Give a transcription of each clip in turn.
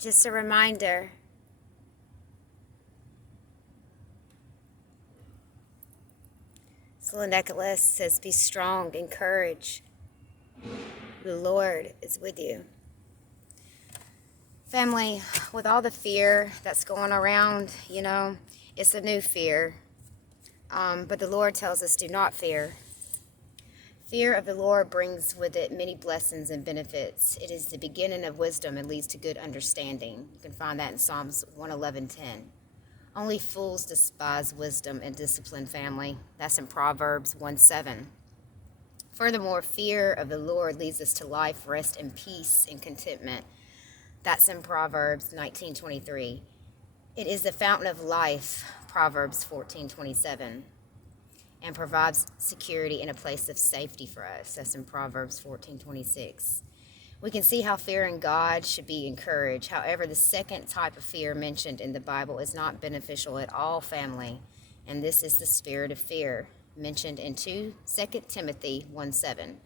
Just a reminder, this little necklace says, be strong, encourage. The Lord is with you. Family, with all the fear that's going around, it's a new fear. But the Lord tells us, do not fear. Fear of the Lord brings with it many blessings and benefits. It is the beginning of wisdom and leads to good understanding. You can find that in Psalms 111:10. Only fools despise wisdom and discipline, family. That's in Proverbs 1:7. Furthermore, fear of the Lord leads us to life, rest, and peace and contentment. That's in Proverbs 19:23. It is the fountain of life, Proverbs 14:27, and provides security and a place of safety for us. That's in Proverbs 14:26. We can see how fearing God should be encouraged. However, the second type of fear mentioned in the Bible is not beneficial at all, family, and this is the spirit of fear, mentioned in 2 Timothy 1:7.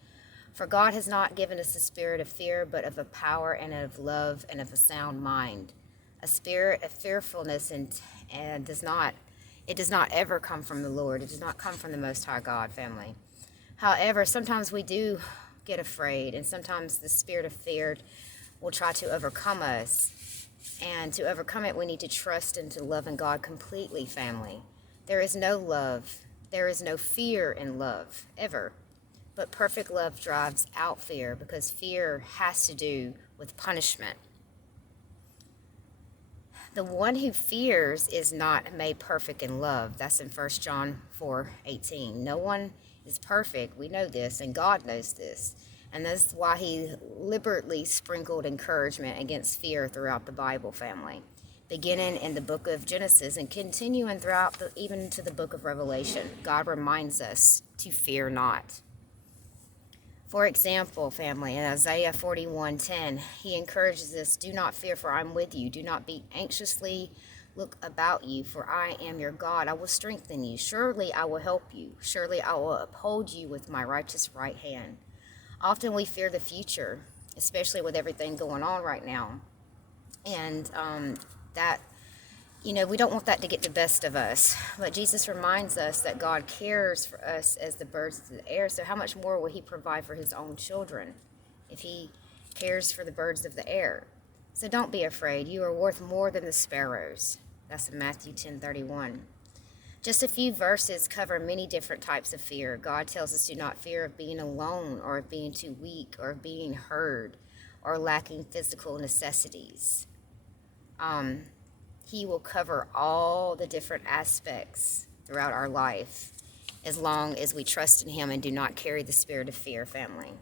For God has not given us a spirit of fear, but of a power and of love and of a sound mind. A spirit of fearfulness and does not ever come from the Lord. It does not come from the Most High God, family. However, sometimes we do get afraid, and sometimes the spirit of fear will try to overcome us. And to overcome it, we need to trust and to love in God completely, family. There is no love. There is no fear in love, ever. But perfect love drives out fear, because fear has to do with punishment. The one who fears is not made perfect in love. That's in 1 John 4:18. No one is perfect. We know this, and God knows this. And that's why he liberally sprinkled encouragement against fear throughout the Bible, family, beginning in the book of Genesis and continuing throughout even to the book of Revelation. God reminds us to fear not. For example, family, in Isaiah 41:10, he encourages us, do not fear, for I am with you. Do not be anxiously look about you, for I am your God. I will strengthen you. Surely I will help you. Surely I will uphold you with my righteous right hand. Often we fear the future, especially with everything going on right now. And we don't want that to get the best of us. But Jesus reminds us that God cares for us as the birds of the air. So how much more will he provide for his own children if he cares for the birds of the air? So don't be afraid. You are worth more than the sparrows. That's in Matthew 10:31. Just a few verses cover many different types of fear. God tells us to not fear of being alone, or of being too weak, or of being hurt, or lacking physical necessities. He will cover all the different aspects throughout our life as long as we trust in him and do not carry the spirit of fear, family.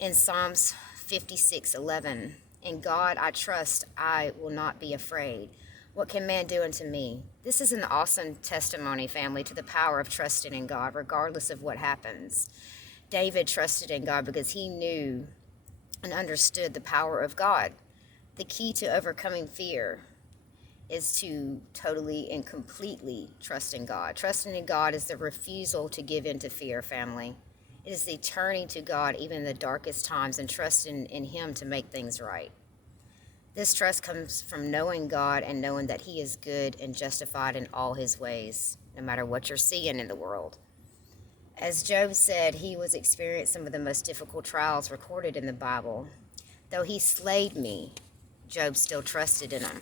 In Psalms 56:11, in God I trust, I will not be afraid. What can man do unto me? This is an awesome testimony, family, to the power of trusting in God, regardless of what happens. David trusted in God because he knew and understood the power of God. The key to overcoming fear is to totally and completely trust in God. Trusting in God is the refusal to give in to fear, family. It is the turning to God even in the darkest times and trusting in him to make things right. This trust comes from knowing God and knowing that he is good and justified in all his ways, no matter what you're seeing in the world. As Job said, he was experiencing some of the most difficult trials recorded in the Bible. Though he slayed me, Job still trusted in him.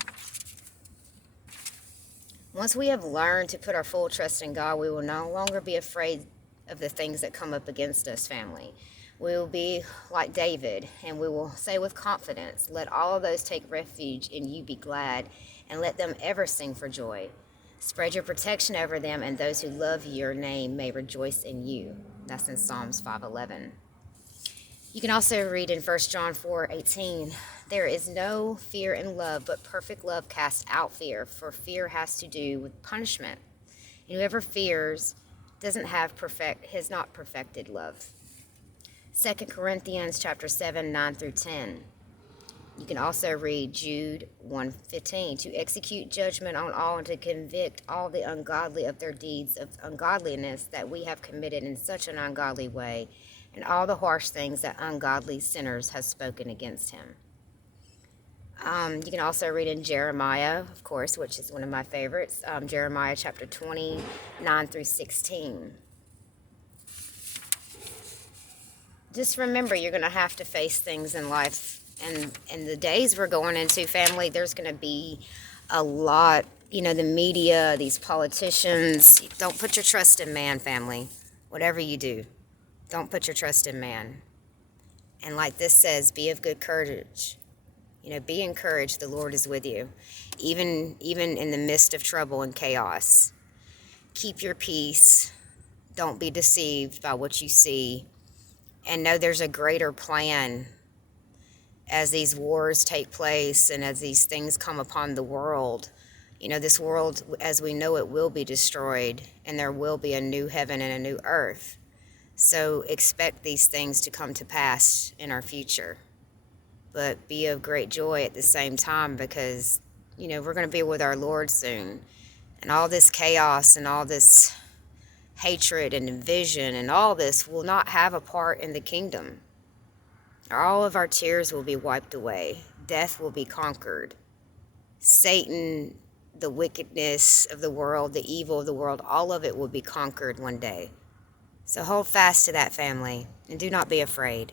Once we have learned to put our full trust in God, we will no longer be afraid of the things that come up against us, family. We will be like David, and we will say with confidence, let all of those take refuge in you be glad, and let them ever sing for joy. Spread your protection over them, and those who love your name may rejoice in you. That's in Psalms 5:11. You can also read in 1 John 4:18, there is no fear in love, but perfect love casts out fear, for fear has to do with punishment. And whoever fears has not perfected love. 2 Corinthians chapter 7, 9 through 10. You can also read Jude 1:15, to execute judgment on all and to convict all the ungodly of their deeds of ungodliness that we have committed in such an ungodly way, and all the harsh things that ungodly sinners have spoken against him. You can also read in Jeremiah, of course, which is one of my favorites. Jeremiah chapter 29 through 16. Just remember, you're going to have to face things in life. And in the days we're going into, family, there's going to be a lot, the media, these politicians. Don't put your trust in man, family. Whatever you do, don't put your trust in man. And like this says, be of good courage. Be encouraged. The Lord is with you. Even in the midst of trouble and chaos. Keep your peace. Don't be deceived by what you see. And know there's a greater plan as these wars take place and as these things come upon the world. This world, as we know it, will be destroyed, and there will be a new heaven and a new earth. So expect these things to come to pass in our future. But be of great joy at the same time, because, we're going to be with our Lord soon. And all this chaos and all this hatred and division and all this will not have a part in the kingdom. All of our tears will be wiped away. Death will be conquered. Satan, the wickedness of the world, the evil of the world, all of it will be conquered one day. So hold fast to that, family, and do not be afraid.